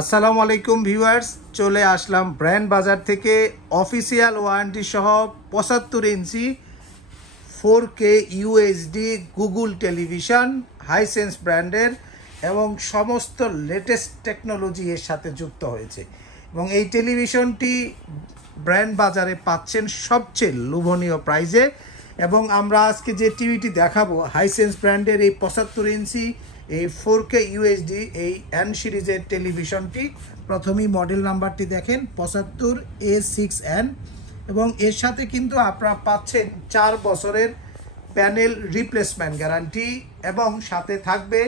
আসসালামু আলাইকুম ভিউয়ার্স, চলে আসলাম ব্র্যান্ড বাজার থেকে অফিসিয়াল ওয়ারেন্টি সহ 75 ইঞ্চি 4K USD Google television Hisense ব্র্যান্ডের এবং সমস্ত লেটেস্ট টেকনোলজি এর সাথে যুক্ত হয়েছে। এবং এই টেলিভিশনটি ব্র্যান্ড বাজারে পাচ্ছেন সবচেয়ে লোভনীয় প্রাইজে। এবং আমরা আজকে যে টিভিটি দেখাবো হাইসেন্স ব্র্যান্ডের এই 75 ইঞ্চি এই 4K ইউএসডি এই এন সিরিজের টেলিভিশনটি। প্রথমেই মডেল নাম্বারটি দেখেন 75A6N এবং এর সাথে কিন্তু আপনারা পাচ্ছেন 4 বছরের প্যানেল রিপ্লেসমেন্ট গ্যারান্টি এবং সাথে থাকবে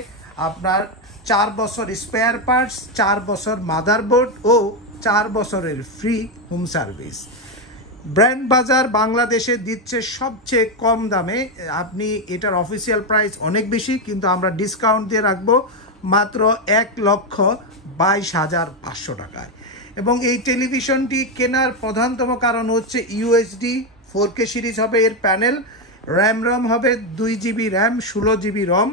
আপনার 4 বছর স্পেয়ার পার্টস, 4 বছর মাদারবোর্ড ও 4 বছরের ফ্রি হোম সার্ভিস। ব্র্যান্ড বাজার বাংলাদেশে দিচ্ছে সবচেয়ে কম দামে। আপনি এটার অফিসিয়াল প্রাইস অনেক বেশি, কিন্তু আমরা ডিসকাউন্ট দিয়ে রাখবো মাত্র 1,22,500 টাকায়। এবং এই টেলিভিশনটি কেনার প্রধানতম কারণ হচ্ছে ইউএসডি 4K সিরিজ হবে এর প্যানেল, রম হবে 2 GB র্যাম, 16 GB রম,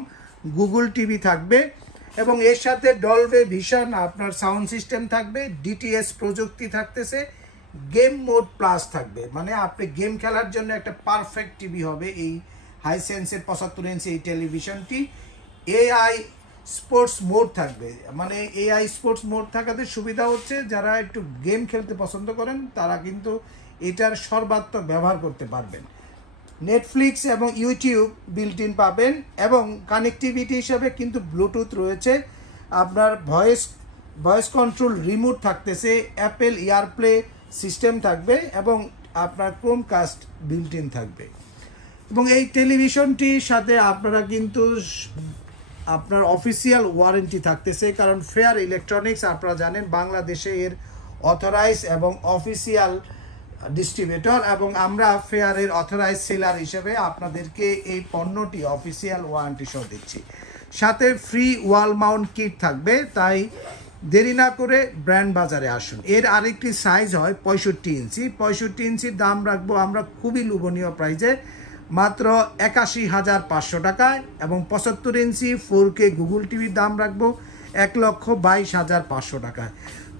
গুগল টিভি থাকবে এবং এর সাথে ডলবে ভিশন আপনার সাউন্ড সিস্টেম থাকবে, ডিটিএস প্রযুক্তি থাকতেছে, গেম মোড প্লাস থাকবে। মানে আপনি গেম খেলার জন্য একটা পারফেক্ট টিভি হবে এই হাইসেন্সের 75 ইঞ্চি এই টেলিভিশনটি। এআই স্পোর্টস মোড থাকবে, মানে এআই স্পোর্টস মোড থাকাতে সুবিধা হচ্ছে যারা একটু গেম খেলতে পছন্দ করেন তারা কিন্তু এটার সর্বাত্মক ব্যবহার করতে পারবেন। নেটফ্লিক্স এবং ইউটিউব বিল্ট ইন পাবেন এবং কানেক্টিভিটি হিসাবে কিন্তু ব্লুটুথ রয়েছে, আপনার ভয়েস কন্ট্রোল রিমোট থাকতেছে, অ্যাপেল এয়ারপ্লে সিস্টেম থাকবে এবং আপনার ক্রোমকাস্ট বিল্ট ইন থাকবে। এবং এই টেলিভিশনটির সাথে আপনারা কিন্তু আপনার অফিসিয়াল ওয়ারেন্টি থাকতেছে, কারণ ফেয়ার ইলেকট্রনিক্স আপনারা জানেন বাংলাদেশে এর অথরাইজ এবং অফিসিয়াল ডিস্ট্রিবিউটর এবং আমরা ফেয়ারের অথরাইজ সেলার হিসেবে আপনাদেরকে এই পণ্যটি অফিসিয়াল ওয়ারেন্টি সহ দিচ্ছি। সাথে ফ্রি ওয়াল মাউন্ট কিট থাকবে। তাই দেরি না করে ব্র্যান্ড বাজারে আসুন। এর আরেকটি সাইজ হয় 65 ইঞ্চি। 65 ইঞ্চির দাম রাখবো আমরা খুবই লোভনীয় প্রাইজে মাত্র 81,500 টাকায় এবং 75 ইঞ্চি 4K গুগল টিভির দাম রাখবো 1,22,500 টাকায়।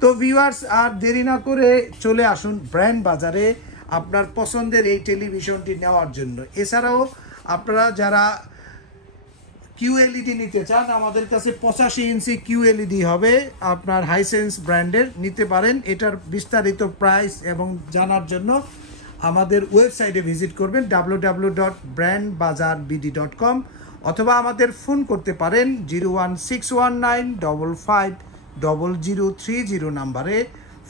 তো ভিউয়ার্স, আর দেরি না করে চলে আসুন ব্র্যান্ড বাজারে আপনার পছন্দের এই টেলিভিশনটি নেওয়ার জন্য। এছাড়াও আপনারা যারা কিউএলইডি নিতে চান, আমাদের কাছে 85 ইঞ্চি কিউএলইডি হবে আপনার হাইসেন্স ব্র্যান্ডের, নিতে পারেন। এটার বিস্তারিত প্রাইস এবং জানার জন্য আমাদের ওয়েবসাইটে ভিজিট করবেন www.brandbazarbd.com অথবা আমাদের ফোন করতে পারেন 01619550030 নাম্বারে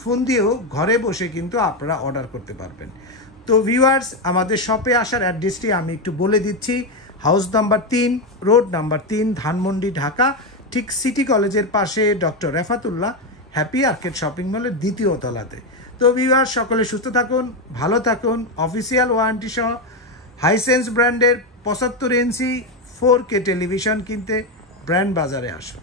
ফোন দিয়েও ঘরে বসে কিন্তু আপনারা অর্ডার করতে পারবেন। তো ভিউয়ার্স, আমাদের শপে আসার অ্যাড্রেসটি আমি একটু বলে দিচ্ছি। House number 3, road number 3, Dhanmondi, Dhaka, ঠিক সিটি কলেজের পাশে doctor Refatullah happy arcade shopping মলের 2য় তলাতে। তো ভিউয়ার্স, সকলে সুস্থ থাকুন, ভালো থাকুন। অফিসিয়াল ওয়ারেন্টি সহ হাইসেন্স ব্র্যান্ডের 75 ইঞ্চি 4K টেলিভিশন কিনতে ব্র্যান্ড বাজারে আসুন।